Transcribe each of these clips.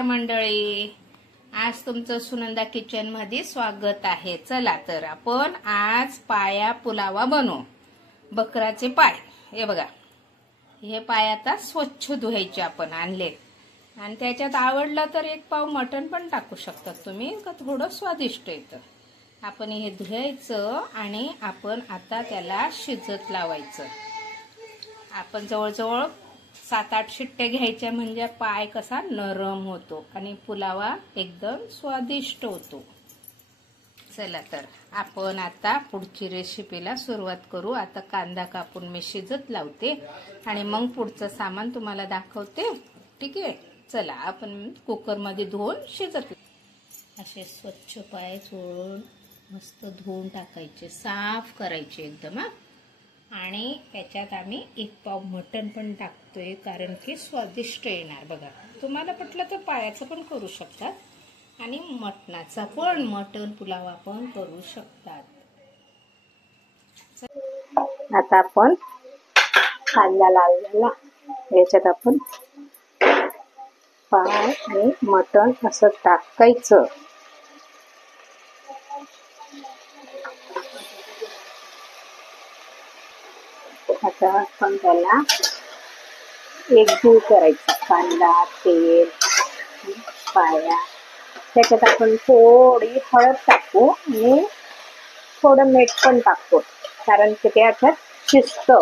नमस्कार मंडळी, आज तुमचं सुनंदा किचन मध्ये स्वागत आहे। चला तर आपण आज पाया पुलावा बनवू। बकराचे पाय हे बघा, हे पाय आता स्वच्छ धुवायचे आपण आणले आणि त्याच्यात आवडलं तर एक पाव मटण पण टाकू शकतात तुम्ही, का थोडं स्वादिष्ट येतं। आपण हे धुवायचं आणि आपण आता त्याला शिजत लावायचं। आपण जवळजवळ 7-8 शिट्ट्या घ्यायच्या म्हणजे पाय कसा नरम होतो आणि पुलावा एकदम स्वादिष्ट होतो। चला तर आपण आता पुढची रेसिपीला सुरुवात करू। आता कांदा कापून मी शिजत लावते आणि मग पुढचं सामान तुम्हाला दाखवते, ठीक आहे। चला आपण कुकर मध्ये धुवून शिजत, असे स्वच्छ पाय चोळून मस्त धुवून टाकायचे, साफ करायचे एकदम। आणि त्याच्यात आम्ही 1 पाव मटण पण टाकतोय कारण की स्वादिष्ट येणार। बघा, तुम्हाला पटलं तर पायाचं पण करू शकतात आणि मटणाचा पण, मटण पुलावा पण करू शकतात। आता आपण कांदा लावलेला, याच्यात आपण पाय आणि मटण असं टाकायचं। आता आपण त्याला एकजीव करायचा, कांदा, तेल, पाया। त्याच्यात आपण थोडी हळद टाकू आणि थोडं मीठ पण टाकतो कारण की ते आता शिजतं।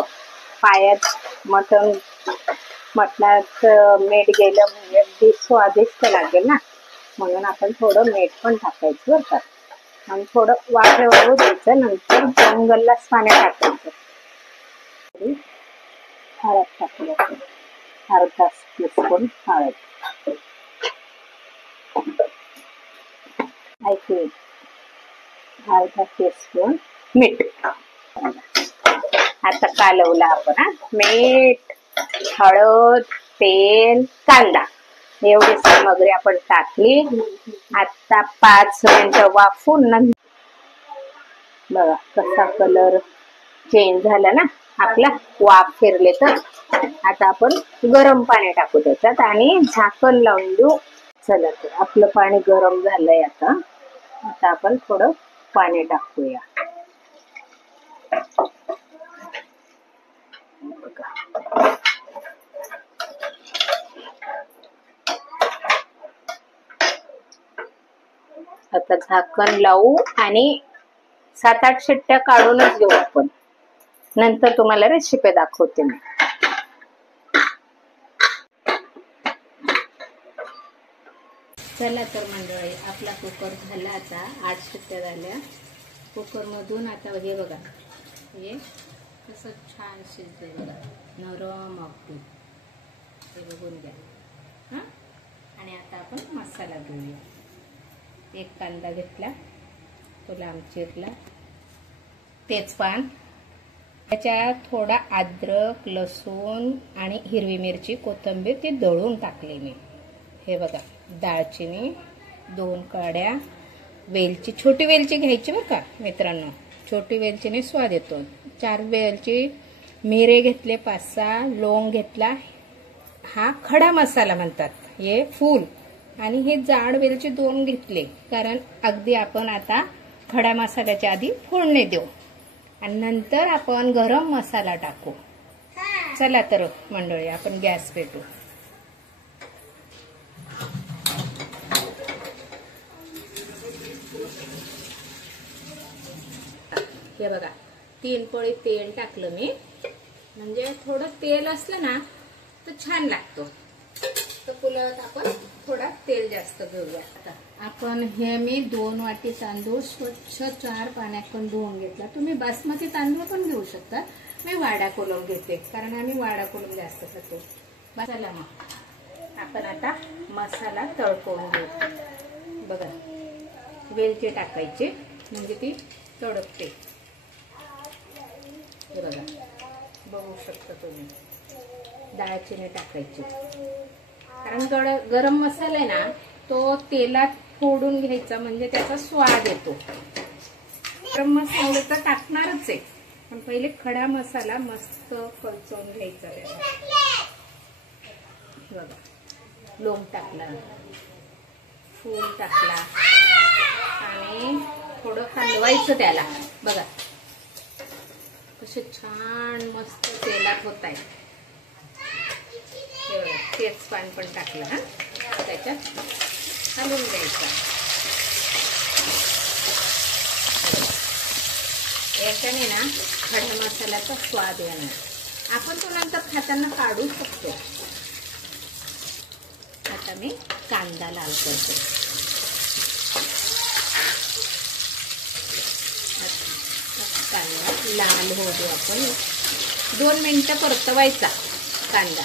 पायात मटणात मीठ गेलं म्हणजे अगदी स्वादिष्ट लागेल ना, म्हणून आपण थोडं मीठ पण टाकायचं बरं का। आणि थोडं वाफेवर द्यायचं, नंतर 2 गल्लास पाणी टाकायचं। हळद टाकलं, अर्धा टीस्पून हळद, ऐकून अर्धा टीस्पून मीठ। आता कालवलं आपण, मीठ, हळद, तेल, कांदा एवढी सामग्री आपण टाकली। आता 5 मिनिटं वाफून बघा कसा कलर चेंज झाला ना आपला, वाफ फिरले तर। आता आपण गरम पाणी टाकू त्याच्यात आणि झाकण लावून देऊ। चला तर आपलं पाणी गरम झालंय। आता आपण थोडं पाणी टाकूया। आता झाकण लावू आणि 7-8 शिट्ट्या काढूनच घेऊ आपण, नंतर तुम्हाला रेसिपी दाखवते मी। चला तर मंडळी, आपला कुकर झाला आता 8 शिट्ट्या झाल्या कुकर मधून। आता हे बघा, हे कसं छान शिजले बघा, नरम अगदी, हे बघून घ्या। आणि आता आपण मसाला घेऊया। 1 कांदा घेतला, तो लांब चिरला, तेजपान, त्याच्यात थोडा अद्रक, लसूण आणि हिरवी मिरची, कोथिंबीर ती दळून टाकली मी। हे बघा, दालचिनी 2 काड्या, वेलची, छोटी वेलची घ्यायची बरं का मित्रांनो, छोटी वेलचीने स्वाद येतो। 4 वेलची, मिरे घेतले 5-6, लोंग घेतला, हा खडा मसाला म्हणतात, हे फूल। आणि हे जाड वेलची 2 घेतले कारण अगदी आपण आता खडा मसाल्याच्या आधी फोडणी देऊ आणि नंतर आपण गरम मसाला टाकू। चला तर मंडळी आपण गॅस पेटू। हे बघा, 3 पळी तेल टाकलं मी, म्हणजे थोडं तेल असलं ना तर छान लागतो। तर पुलावात आपण थोडा तेल जास्त घेऊया। आता आपण हे मी 2 वाटी तांदूळ स्वच्छ 4 पाण्यात पण धुवून घेतला। तुम्ही बासमती तांदूळ पण घेऊ शकता, मी वाडा कोलम घेते कारण आम्ही वाडा कोलम जास्त खातो। चला मग आपण आता मसाला तळकवून घेऊ। बघा, वेलची टाकायची म्हणजे ती तडकते। हे बघा, बघू शकता तुम्ही, दालचिनी टाकायची कारण गरम मसाला आहे ना, तो तेलात फोडून घ्यायचा म्हणजे त्याचा स्वाद येतो। गरम मसाला तर टाकणारच आहे, पण पहिले खडा मसाला मस्त कलचवून घ्यायचा। बघा, लोंग टाकला, फूल टाकला आणि थोडं हलवायचं त्याला. बघा कसे छान मस्त तेलात होत आहे. तेजपान पण टाकलं हा, त्याच्यात हलवून द्यायचं. याच्याने ना खडा मसाल्याचा स्वाद येणार. आपण तो नंतर खाताना काढू शकतो. आता मी कांदा लाल करते. कांदा लाल होऊ दे. आपण 2 मिनिटं परतवायचा कांदा.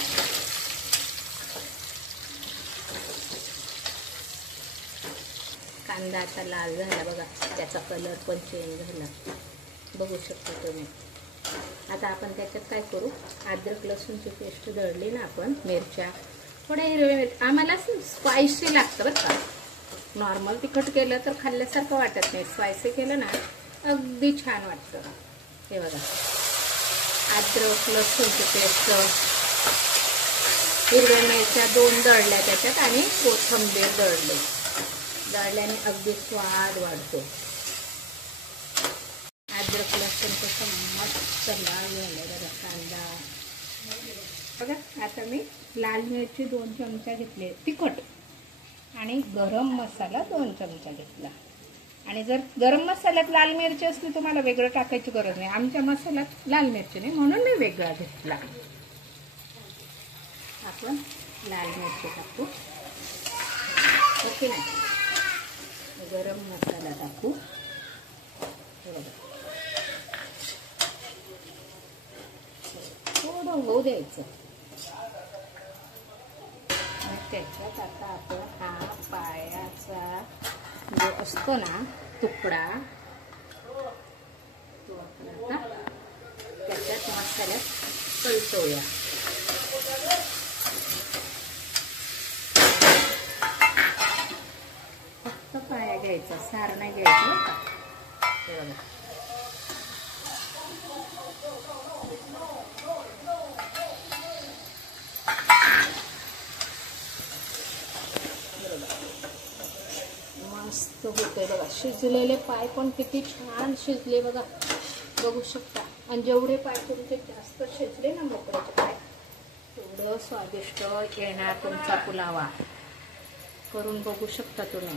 कांदा आता लाल झाला बघा, त्याचा कलर पण चेंज झाला, बघू शकता तुम्ही. आता आपण त्याच्यात काय करू, अद्रक लसूणची पेस्ट दळली ना आपण, मिरच्या, थोड्या हिरव्या मिरच्या. आम्हाला स्पायसी लागतं बरं का. नॉर्मल तिखट केलं तर खाल्ल्यासारखं वाटत नाही, स्पायसी केलं ना अगदी छान वाटतं. हे बघा अद्रक लसूणची पेस्ट, हिरव्या मिरच्या 2 दळल्या त्याच्यात आणि कोथिंबीर दळली. दळल्याने अगदी स्वाद वाढतो. अद्रक लसूण कसं मस्त लाल झालं बघा कांदा. बघा आता मी लाल मिरची 2 चमचा घेतले तिखट, आणि गरम मसाला 2 चमचा घेतला. आणि जर गरम मसाल्यात लाल मिरची असली तुम्हाला वेगळं टाकायची गरज नाही. आमच्या मसाल्यात लाल मिरची नाही म्हणून मी वेगळा घेतला. आपण लाल मिरची टाकू, ओके ना. गरम मसाला टाकू. थोडं होऊ द्यायचं. त्याच्यात आता आपण हा पायाचा जो असतो ना तुकडा, तो आपण आता त्याच्यात मसाल्यात कलतोया. फक्त पाया घ्यायचा, सार नाही घ्यायचं बरं का. हे बघा मस्त होते बघा. शिजलेले पाय पण किती छान शिजले बघा, बघू शकता. आणि जेवढे पाय तुमचे जास्त शिजले ना मोकळ्याचे पाय, तेवढं स्वादिष्ट येणार तुमचा पुलावा. करून बघू शकता तुम्ही.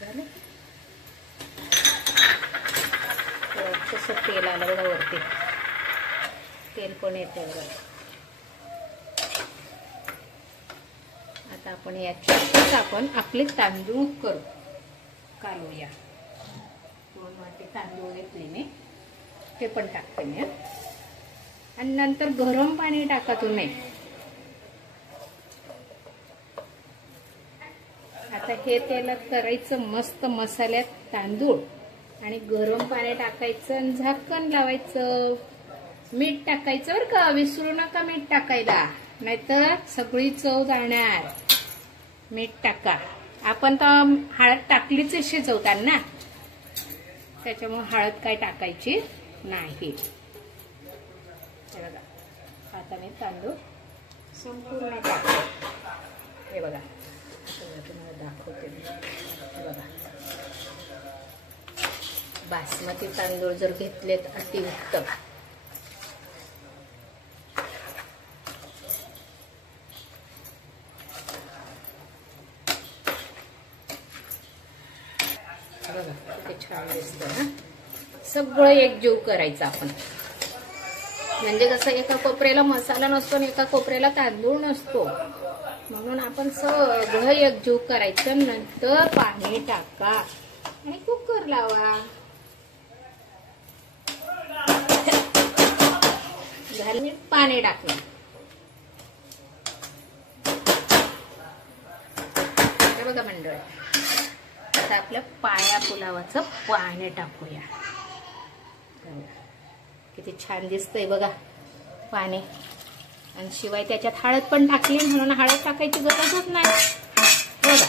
झालं कसं तेल आलं बघा वरती, तेल पण येते बघा. आता आपण याच्यात आपण आपले तांदूळ करू, कालूया. 2 वाटी तांदूळ घेतले मी, ते पण टाकते मी. आणि नंतर गरम पाणी टाका तुम्ही. आता हे तेलात करायचं मस्त मसाल्यात तांदूळ, आणि गरम पाणी टाकायचं आणि झाकण लावायचं. मीठ टाकायचं बरं का, विसरू नका मीठ टाकायला, नाहीतर सगळी चव जाणार. मीठ टाका. आपण तर हळद टाकलीच शिजवताना, त्याच्यामुळे हळद काय टाकायची नाही. हे बघा आता मी तांदूळ संपूर्ण टाकते. हे बघा तुम्हाला दाखवते मी. हे बघा बासमती तांदूळ जर घेतलेत अतिउत्तम. बघा किती छान दिसतं ना. सगळं एकजीव करायचं आपण. म्हणजे कसं एका कोपऱ्याला मसाला नसतो आणि एका कोपऱ्याला तांदूळ नसतो, म्हणून आपण सगळं एकजीव करायचं. नंतर पाणी टाका आणि कुकर लावा. झालं पाणी टाकलं. हे बघा मंडळ, आता आपल्या पाया पुलावाचं पाणी टाकूया. किती छान दिसतंय बघा पाणी. आणि शिवाय त्याच्यात हळद पण टाकली म्हणून हळद टाकायची गरजच नाही. बघा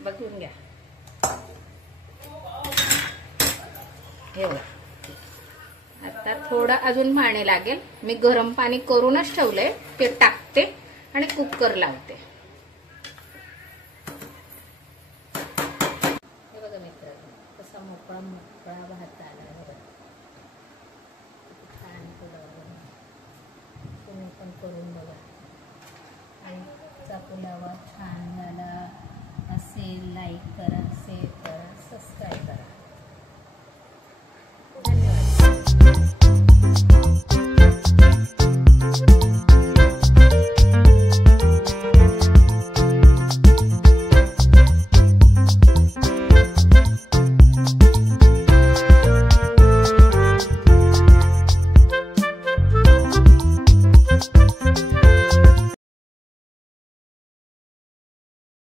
बघून घ्या. हे बघा आता थोडं अजून पाणी लागेल. मी गरम पाणी करूनच ठेवलंय, ते टाकते आणि कुकर लावते. हे बघा मित्रांनो, कसा मोकळा मोकळा भात आला बघा. छान पुलाव, तुम्ही पण करून बघा. आईचा पुलावा छान झाला असेल, लाईक करा, शेअर करा, सबस्क्राईब करा.